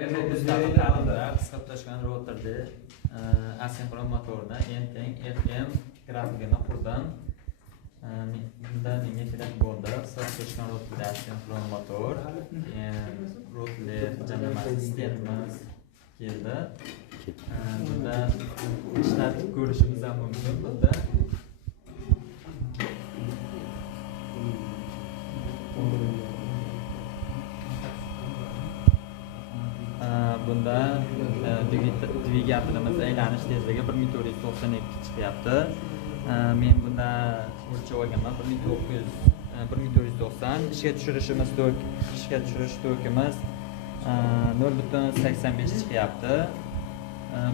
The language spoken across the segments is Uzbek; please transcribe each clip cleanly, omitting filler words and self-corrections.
Qisqartirishgan rotorda asinxron motorda teng FM grafikini qurdim. Bunda menga kerak bo'ldi. Qisqartirishgan rotorda asinxron motor, rotor jamlamasi sistemamiz keldi. Bunda ishlatib ko'rishimiz ham mumkin. Bunda dvigatelimiz aylanish tezligi 1492 chiqyapti. Men bunda o'lchab olganman 1490. Ishga tushirish torkimiz 0.85 chiqyapti.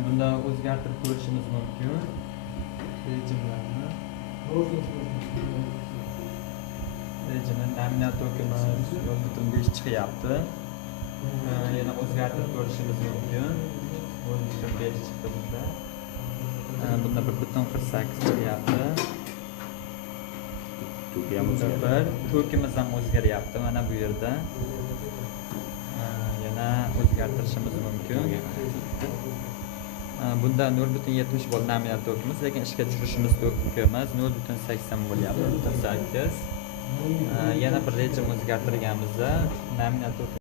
Bunda o'zgartirib ko'rishimiz mumkin. Rejimni nominal torkimiz 0.5 chiqyapti. Yana o'zgartirib ko'rishimiz mumkin. 0.5 chiqdi bunda. Bunda 1.48 chiqyapti. Torkimiz ham o'zgaryapti mana bu yerda. Yana o'zgartirishimiz mumkin. Bunda 0.70 volt nominal torkimiz, lekin ishga tushirishimiz torkimiz 0.80 bo'lyapti. 0.8. Yana bir rejim o'zgartirganimizda nominal tork